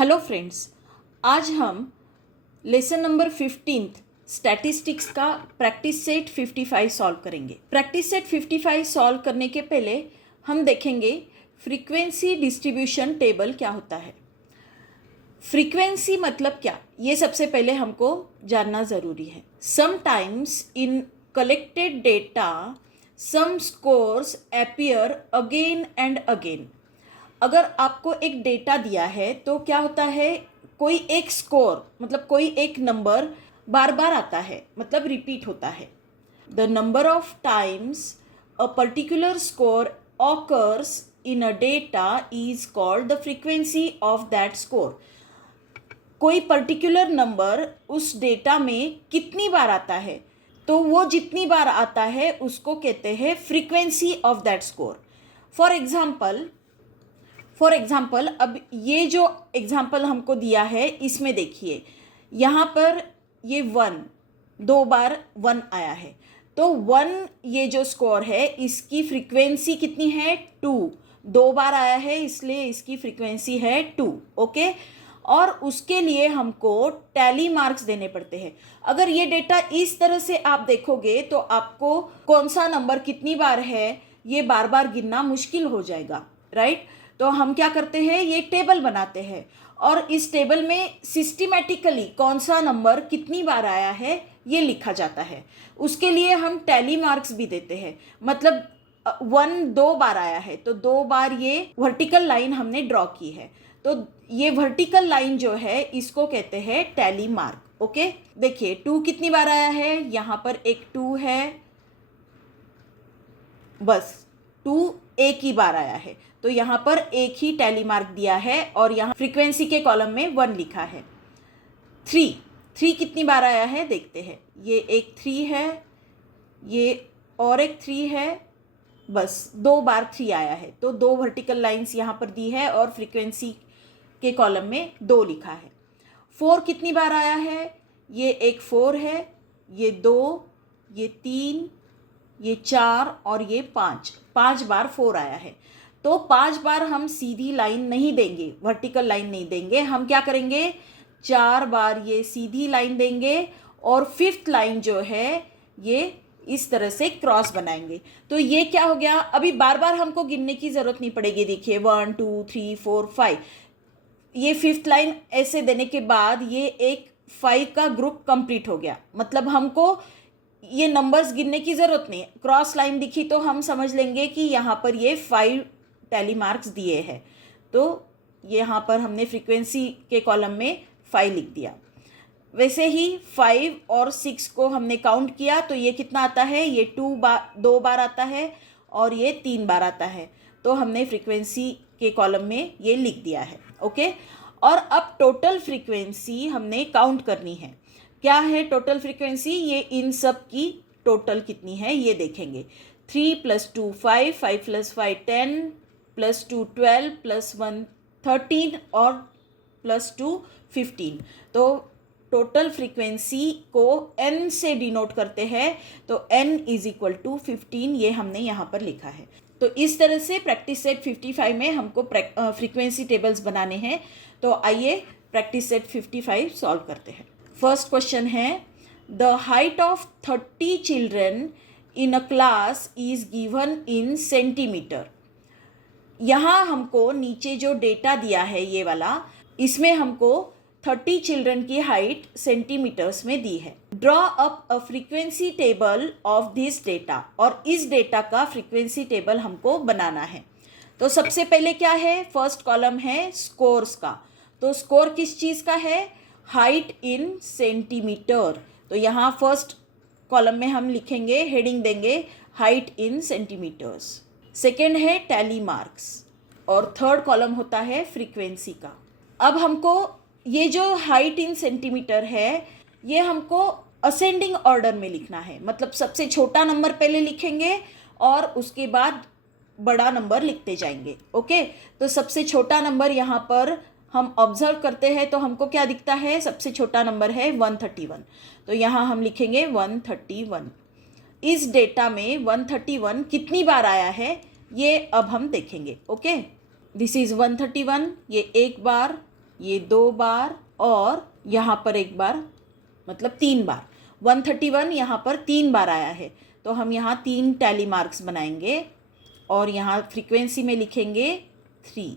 Hello friends, आज हम lesson number 15 statistics का प्रैक्टिस सेट 55 सॉल्व करेंगे। प्रैक्टिस सेट 55 सॉल्व करने के पहले हम देखेंगे फ्रीक्वेंसी डिस्ट्रीब्यूशन टेबल क्या होता है। फ्रीक्वेंसी मतलब क्या, ये सबसे पहले हमको जानना ज़रूरी है। Sometimes in collected data some scores appear again and again. अगर आपको एक डेटा दिया है तो क्या होता है, कोई एक स्कोर मतलब कोई एक नंबर बार बार आता है, मतलब रिपीट होता है। The number of times a particular score occurs in a data is called the frequency of that score. कोई पर्टिकुलर नंबर उस डेटा में कितनी बार आता है, तो वो जितनी बार आता है उसको कहते हैं frequency of that score. For example अब ये जो एग्जाम्पल हमको दिया है इसमें देखिए, यहाँ पर ये 1 दो बार 1 आया है, तो 1 ये जो स्कोर है इसकी फ्रीक्वेंसी कितनी है 2। दो बार आया है इसलिए इसकी फ्रीक्वेंसी है 2। ओके, और उसके लिए हमको टैली मार्क्स देने पड़ते हैं। अगर ये डेटा इस तरह से आप देखोगे तो आपको कौन सा नंबर कितनी बार है ये बार बार गिनना मुश्किल हो जाएगा, राइट। तो हम क्या करते हैं, ये टेबल बनाते हैं और इस टेबल में सिस्टमैटिकली कौन सा नंबर कितनी बार आया है ये लिखा जाता है। उसके लिए हम टैली मार्क्स भी देते हैं, मतलब 1 दो बार आया है तो 2 बार ये वर्टिकल लाइन हमने ड्रॉ की है, तो ये वर्टिकल लाइन जो है इसको कहते हैं टैली मार्क। ओके, देखिए 2 कितनी बार आया है, यहाँ पर एक 2 है, बस 2 एक ही बार आया है तो यहाँ पर एक ही टैली मार्क दिया है और यहाँ फ्रीक्वेंसी के कॉलम में 1 लिखा है। 3 कितनी बार आया है देखते हैं, ये एक 3 है, ये और एक 3 है, बस 2 बार 3 आया है तो 2 वर्टिकल लाइंस यहाँ पर दी है और फ्रीक्वेंसी के कॉलम में 2 लिखा है। 4 कितनी बार आया है, ये एक 4 है, ये 2, ये 3, ये 4 और ये 5 बार 4 आया है। तो 5 बार हम सीधी लाइन नहीं देंगे, वर्टिकल लाइन नहीं देंगे, हम क्या करेंगे 4 बार ये सीधी लाइन देंगे और 5th लाइन जो है ये इस तरह से क्रॉस बनाएंगे। तो ये क्या हो गया, अभी बार बार हमको गिनने की ज़रूरत नहीं पड़ेगी। देखिए 1 2 3 4 5, ये 5th लाइन ऐसे देने के बाद ये एक 5 का ग्रुप कंप्लीट हो गया, मतलब हमको ये नंबर्स गिनने की ज़रूरत नहीं है। क्रॉस लाइन दिखी तो हम समझ लेंगे कि यहाँ पर ये 5 टैली मार्क्स दिए हैं, तो यहाँ पर हमने फ्रीक्वेंसी के कॉलम में 5 लिख दिया। वैसे ही 5 और 6 को हमने काउंट किया तो ये कितना आता है, ये 2 बार आता है और ये 3 बार आता है, तो हमने फ्रीक्वेंसी के कॉलम में ये लिख दिया है। ओके, और अब टोटल फ्रीक्वेंसी हमने काउंट करनी है। क्या है टोटल फ्रीक्वेंसी, ये इन सब की टोटल कितनी है ये देखेंगे। 3 + 2 5, 5 + 5 10, +2 12, +1 13 और +2 15। तो टोटल फ्रीक्वेंसी को n से डिनोट करते हैं, तो n = 15 ये हमने यहाँ पर लिखा है। तो इस तरह से प्रैक्टिस सेट 55 में हमको फ्रीक्वेंसी टेबल्स बनाने हैं। तो आइए प्रैक्टिस सेट 55 सॉल्व करते हैं। फर्स्ट क्वेश्चन है, the height of 30 children in a class is given in centimetre. यहाँ हमको नीचे जो डेटा दिया है ये वाला, इसमें हमको 30 चिल्ड्रन की हाइट सेंटीमीटर्स में दी है। Draw up a frequency table of this data, और इस डेटा का फ्रीक्वेंसी टेबल हमको बनाना है। तो सबसे पहले क्या है, फर्स्ट कॉलम है स्कोर्स का, तो स्कोर किस चीज़ का है, हाइट इन सेंटीमीटर। तो यहाँ फर्स्ट कॉलम में हम लिखेंगे, हेडिंग देंगे हाइट इन सेंटीमीटर्स। सेकेंड है टैली मार्क्स और थर्ड कॉलम होता है फ्रीक्वेंसी का। अब हमको ये जो हाइट इन सेंटीमीटर है ये हमको असेंडिंग ऑर्डर में लिखना है, मतलब सबसे छोटा नंबर पहले लिखेंगे और उसके बाद बड़ा नंबर लिखते जाएंगे। ओके, तो सबसे छोटा नंबर यहाँ पर हम ऑब्जर्व करते हैं तो हमको क्या दिखता है, सबसे छोटा नंबर है 131, तो यहाँ हम लिखेंगे 131। इस डेटा में 131 कितनी बार आया है ये अब हम देखेंगे। ओके, दिस इज़ 131, ये एक बार, ये 2 बार और यहाँ पर एक बार, मतलब 3 बार। 131 यहाँ पर 3 बार आया है, तो हम यहाँ 3 टैली मार्क्स बनाएंगे और यहाँ फ्रीक्वेंसी में लिखेंगे 3।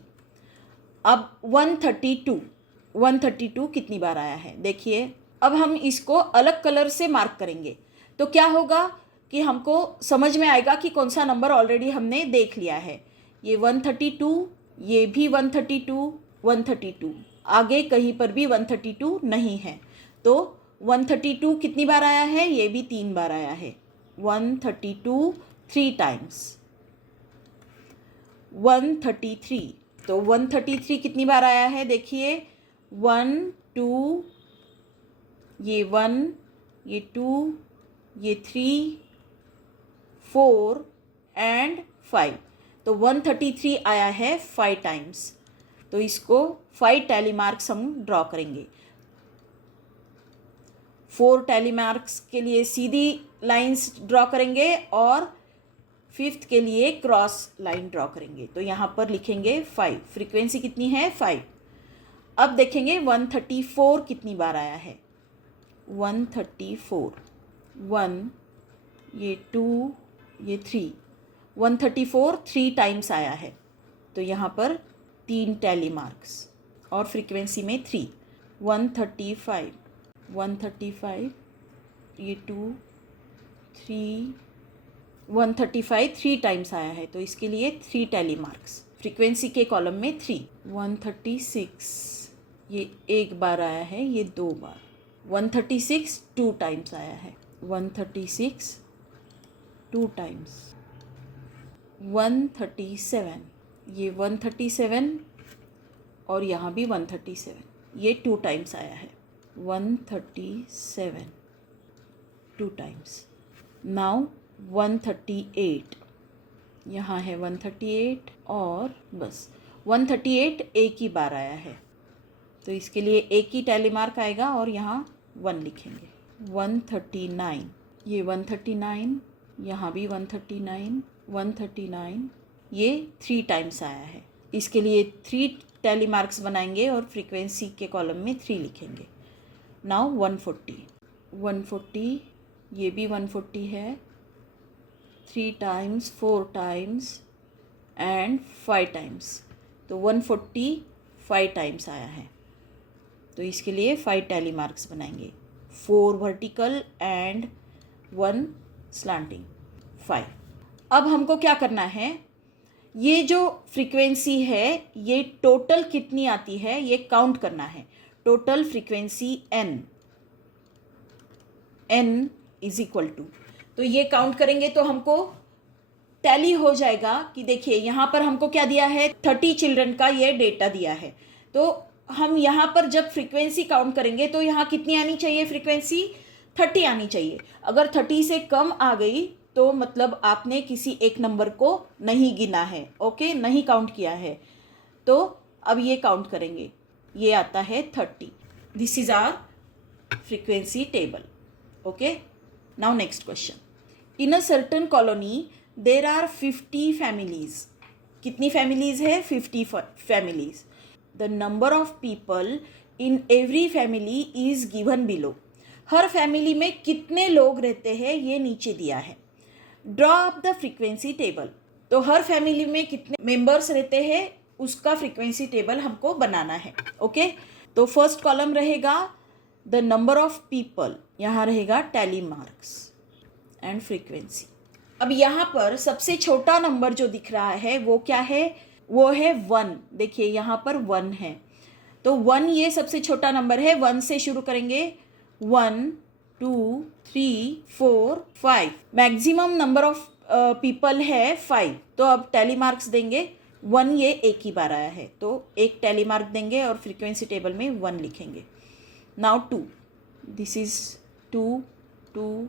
अब 132 कितनी बार आया है देखिए। अब हम इसको अलग कलर से मार्क करेंगे तो क्या होगा कि हमको समझ में आएगा कि कौन सा नंबर ऑलरेडी हमने देख लिया है। ये 132, ये भी 132, 132, आगे कहीं पर भी 132 नहीं है। तो 132 कितनी बार आया है, ये भी 3 बार आया है। 132 3 टाइम्स। 133, तो 133 कितनी बार आया है देखिए। 1 2, ये 1, ये 2, ये 3 4 एंड 5, तो 133 आया है 5 टाइम्स। तो इसको 5 टैली मार्क्स हम ड्रॉ करेंगे। 4 टैली मार्क्स के लिए सीधी लाइंस ड्रॉ करेंगे और 5th के लिए क्रॉस लाइन ड्रॉ करेंगे। तो यहाँ पर लिखेंगे 5, फ्रीक्वेंसी कितनी है 5। अब देखेंगे 134 कितनी बार आया है। 134, 1, ये 2, ये 3, 134 3 टाइम्स आया है, तो यहाँ पर 3 टैली मार्क्स और फ्रीक्वेंसी में 3। 135, 135, ये 2, 3, 135 3 टाइम्स आया है, तो इसके लिए 3 टैली मार्क्स, फ्रीक्वेंसी के कॉलम में 3। 136, ये 1 बार आया है, ये 2 बार। 136 2 टाइम्स आया है। 136 2 टाइम्स। 137, ये 137 और यहाँ भी 137, ये 2 टाइम्स आया है। 137 2 टाइम्स। नाउ 138, यहाँ है 138 और बस 138 एक ही बार आया है, तो इसके लिए एक ही टैली मार्क आएगा और यहाँ 1 लिखेंगे। 139, ये 139, यहाँ भी 139, 139, ये 3 टाइम्स आया है, इसके लिए 3 टैली मार्क्स बनाएंगे और फ्रीक्वेंसी के कॉलम में 3 लिखेंगे। नाउ 140, 140, ये भी 140 है, 3 टाइम्स, 4 टाइम्स एंड 5 टाइम्स, तो 140 5 टाइम्स आया है, तो इसके लिए 5 टैली मार्क्स बनाएंगे। 4 वर्टिकल एंड 1 स्लांटिंग, 5। अब हमको क्या करना है, ये जो फ्रीक्वेंसी है ये टोटल कितनी आती है ये काउंट करना है। Total frequency n is equal to, तो ये काउंट करेंगे तो हमको टैली हो जाएगा कि देखिए यहाँ पर हमको क्या दिया है, 30 चिल्ड्रन का ये डेटा दिया है। तो हम यहाँ पर जब फ्रीक्वेंसी काउंट करेंगे तो यहाँ कितनी आनी चाहिए, फ्रीक्वेंसी 30 आनी चाहिए। अगर 30 से कम आ गई तो मतलब आपने किसी एक नंबर को नहीं गिना है, ओके, नहीं काउंट किया है। तो अब ये काउंट करेंगे, ये आता है 30। This is our frequency table, okay. Now next question. In a certain colony there are 50 families. कितनी फैमिलीज है, 50 families. The number of people in every family is given below. हर फैमिली में कितने लोग रहते हैं ये नीचे दिया है। Draw up the frequency table, तो हर फैमिली में कितने मेंबर्स रहते हैं उसका फ्रीक्वेंसी टेबल हमको बनाना है, ओके। तो फर्स्ट कॉलम रहेगा द नंबर ऑफ पीपल, यहाँ रहेगा टैली मार्क्स एंड फ्रीक्वेंसी। अब यहाँ पर सबसे छोटा नंबर जो दिख रहा है वो क्या है, वो है 1। देखिए यहाँ पर 1 है, तो 1 ये सबसे छोटा नंबर है। 1 से शुरू करेंगे, 1 2 3 4 5। मैक्सिमम नंबर ऑफ पीपल है 5, तो अब टैली मार्क्स देंगे। 1 ये एक ही बार आया है, तो एक टैली मार्क देंगे और फ्रीक्वेंसी टेबल में 1 लिखेंगे। नाउ 2, दिस इज 2 2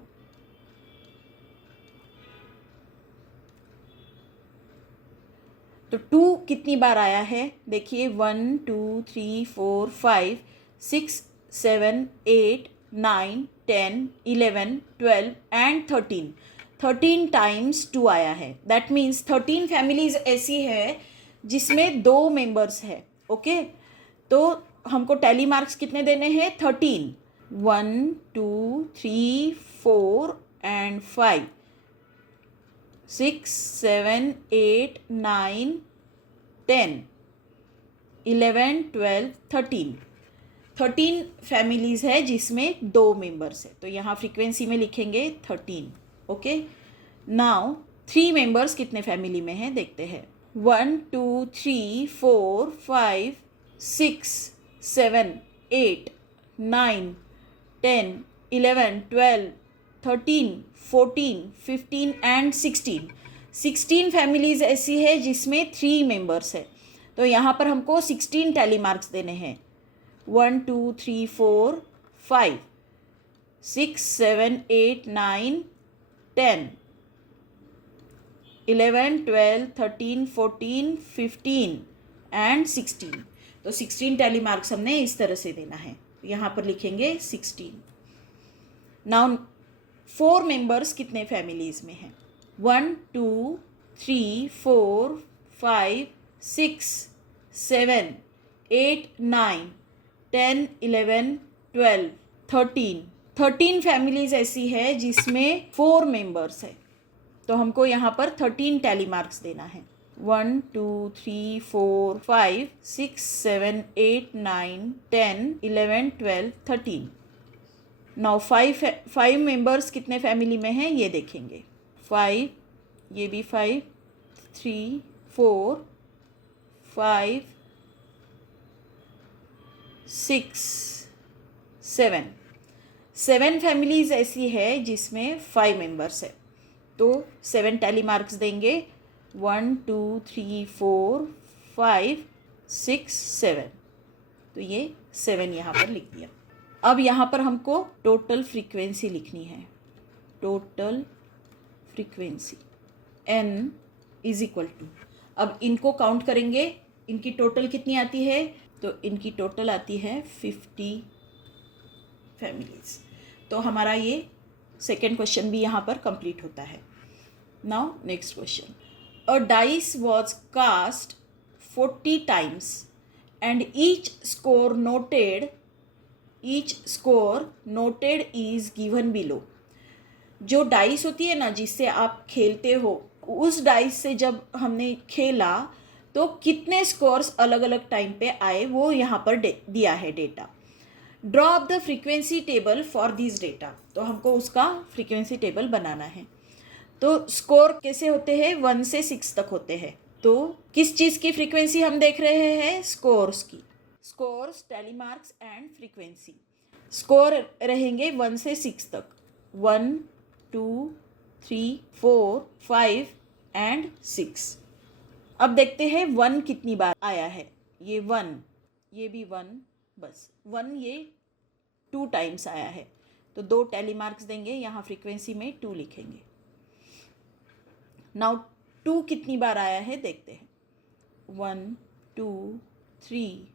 तो 2 कितनी बार आया है देखिए, 1 2 3 4 5 6 7 8 9 10 11 12 एंड 13 टाइम्स 2 आया है। दैट मीन्स 13 फैमिलीज ऐसी है जिसमें 2 मेंबर्स है, ओके। तो हमको टैली मार्क्स कितने देने हैं? 13. 1, 2, 3, 4 and 5, 6, 7, 8, 9, 10, 11, 12, 13. 13 फैमिलीज़ है जिसमें 2 मेंबर्स है, तो यहाँ फ्रीक्वेंसी में लिखेंगे 13. ओके, नाउ 3 मेंबर्स कितने फैमिली में हैं देखते हैं. 1, 2, 3, 4, 5, 6, 7, 8, 9, 10, 11, 12, 13, 14, 15 एंड 16. 16 फैमिलीज़ ऐसी है जिसमें 3 मेंबर्स है, तो यहाँ पर हमको 16 टैली मार्क्स देने हैं. 1, 2, 3, 4, 5, 6, 7, 8, 9, 10, 11, 12, 13, 14, 15 एंड 16. तो 16 टैली मार्क्स हमने इस तरह से देना है, यहाँ पर लिखेंगे 16. नाउ 4 मेंबर्स कितने फैमिलीज़ में हैं? 1, 2, 3, 4, 5, 6, 7, 8, 9, 10, 11, 12, 13. 13 फैमिलीज़ ऐसी है जिसमें 4 मेंबर्स है, तो हमको यहाँ पर 13 टैली मार्क्स देना है. 1, 2, 3, 4, 5, 6, 7, 8, 9, 10, 11, 12, 13. नाउ 5 मेंबर्स कितने फैमिली में हैं ये देखेंगे. 5, ये भी 5, 3, 4, 5, 6, 7. 7 फैमिलीज़ ऐसी है जिसमें 5 मेंबर्स है, तो 7 टैली मार्क्स देंगे. 1, 2, 3, 4, 5, 6, 7. तो ये 7 यहाँ पर लिख दिया. अब यहाँ पर हमको टोटल फ्रीक्वेंसी लिखनी है. Total frequency n is equal to, अब इनको काउंट करेंगे, इनकी टोटल कितनी आती है? तो इनकी टोटल आती है 50 फैमिलीज़. तो हमारा ये सेकेंड क्वेश्चन भी यहाँ पर कंप्लीट होता है. Now next question. A dice was cast 40 times and each score noted is given below. जो डाइस होती है ना जिससे आप खेलते हो, उस डाइस से जब हमने खेला तो कितने स्कोर्स अलग अलग टाइम पे आए वो यहाँ पर दिया है data. Draw up the frequency table for this data. तो हमको उसका फ्रीक्वेंसी टेबल बनाना है. तो स्कोर कैसे होते हैं? 1 से 6 तक होते हैं. तो किस चीज़ की फ्रीक्वेंसी हम देख रहे हैं? स्कोर्स की. Scores, tally marks and frequency. Score रहेंगे 1 से 6 तक. 1, 2, 3, 4, 5 एंड 6. अब देखते हैं 1 कितनी बार आया है. ये 1, ये भी 1, बस 1 ये 2 टाइम्स आया है, तो 2 टैली मार्क्स देंगे. यहाँ फ्रीक्वेंसी में 2 लिखेंगे. नाउ 2 कितनी बार आया है देखते हैं. 1, 2, 3,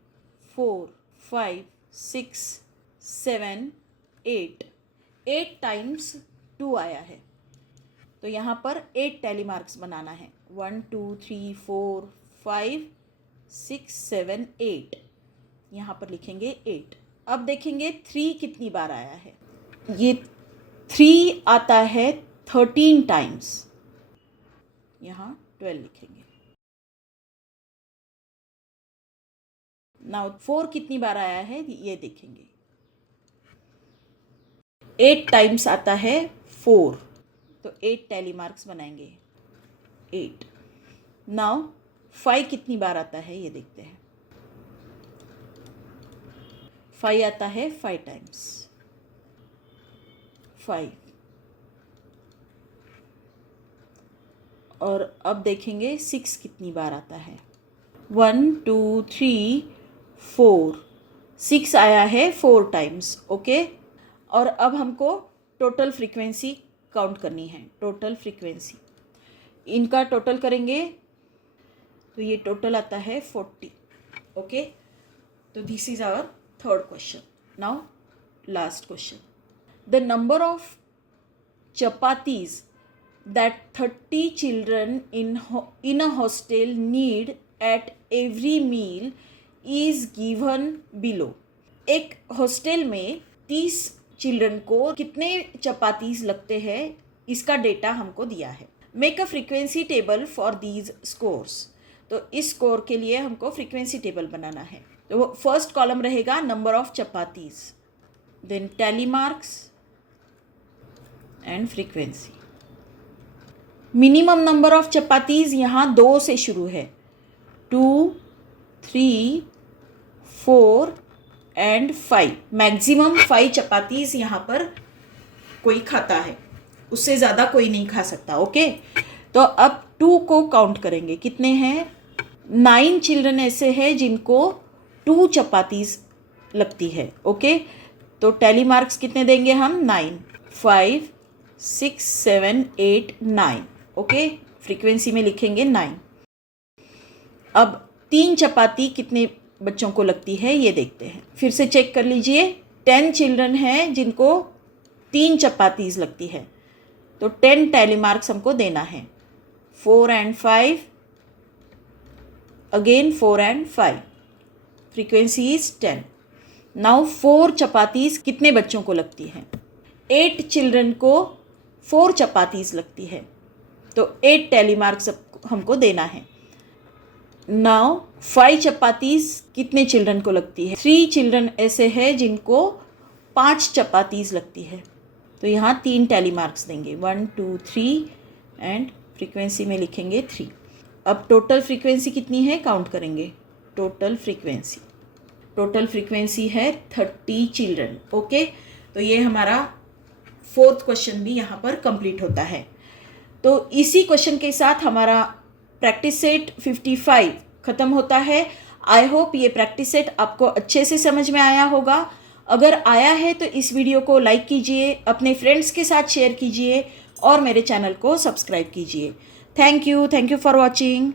4, 5, 6, 7, 8. 8 टाइम्स 2 आया है, तो यहाँ पर 8 टैली मार्क्स बनाना है. 1, 2, 3, 4, 5, 6, 7, 8. यहाँ पर लिखेंगे 8. अब देखेंगे 3 कितनी बार आया है. ये 3 आता है 13 टाइम्स, यहाँ 12 लिखेंगे. नाउ 4 कितनी बार आया है ये देखेंगे. 8 टाइम्स आता है 4, तो 8 टैली मार्क्स बनाएंगे. 8. नाउ 5 कितनी बार आता है ये देखते हैं. 5 आता है 5 टाइम्स. 5. और अब देखेंगे 6 कितनी बार आता है. 1, 2, 3, 4. 6 आया है 4 टाइम्स. ओके, और अब हमको टोटल फ्रीक्वेंसी काउंट करनी है. टोटल फ्रीक्वेंसी, इनका टोटल करेंगे तो ये टोटल आता है 40. ओके, तो this is our third question. Now last question. The number of chapatis that 30 children in a hostel need at every meal is given below. एक हॉस्टल में 30 चिल्ड्रन को कितने चपातीस लगते हैं इसका डेटा हमको दिया है। Make a frequency table for these scores. तो इस स्कोर के लिए हमको फ्रीक्वेंसी टेबल बनाना है। तो वो फर्स्ट कॉलम रहेगा number of chapatis, then tally marks and frequency. Minimum number of chapatis यहाँ 2 से शुरू है, 2, 3, 4 एंड 5। मैक्सिमम 5 चपातीस यहाँ पर कोई खाता है, उससे ज़्यादा कोई नहीं खा सकता। ओके, तो अब 2 को काउंट करेंगे, कितने हैं? 9 चिल्ड्रन ऐसे हैं जिनको 2 चपातीस लगती है। ओके, तो टैली मार्क्स कितने देंगे हम? 9, 5, 6, 7, 8, 9। ओके, फ्रीक्वेंसी में लिखेंगे 9। अब 3 चपाती कितने बच्चों को लगती है ये देखते हैं। फिर से चेक कर लीजिए, 10 चिल्ड्रन हैं जिनको 3 चपातीस लगती है, तो 10 टैली मार्क्स हमको देना है। 4 and 5, again 4 and 5, frequency is 10। Now 4 chapatis कितने बच्चों को लगती हैं? 8 चिल्ड्रन को 4 चपातीस लगती है, तो 8 टैली मार्क्स हमको देना है। नाउ 5 चपातीस कितने चिल्ड्रन को लगती है? 3 चिल्ड्रन ऐसे हैं जिनको 5 चपातीस लगती है, तो यहाँ 3 टैली मार्क्स देंगे, 1, 2, 3 एंड फ्रीक्वेंसी में लिखेंगे 3। अब टोटल फ्रीक्वेंसी कितनी है काउंट करेंगे। टोटल फ्रीक्वेंसी है 30 चिल्ड्रन। ओके, तो ये हमारा 4th क्वेश्चन भी यहाँ पर कंप्लीट होता है। तो इसी क्वेश्चन के साथ हमारा प्रैक्टिस सेट 55 ख़त्म होता है। आई होप ये प्रैक्टिस सेट आपको अच्छे से समझ में आया होगा। अगर आया है तो इस वीडियो को लाइक कीजिए, अपने फ्रेंड्स के साथ शेयर कीजिए और मेरे चैनल को सब्सक्राइब कीजिए। Thank you for watching.